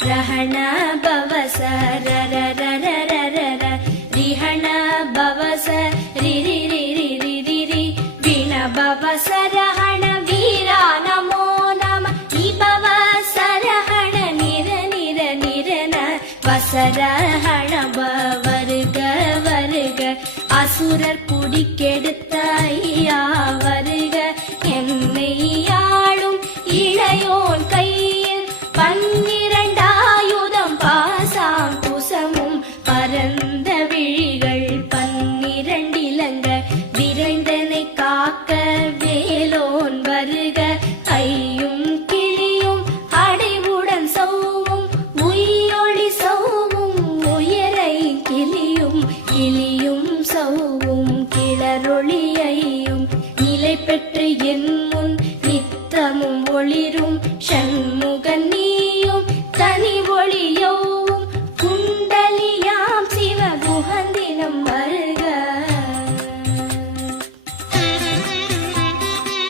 ரஹண பவச ரர ரர ரர ர ரிஹண பவச ரிரி ரிரி ரிரி ரி விண பவச ரஹண வீரா நமோ நம விபவச ரஹண நிர நிர நிரன வசரஹண வருக வருக அசுரர் குடிக்கெடுத்த ஐயா வருக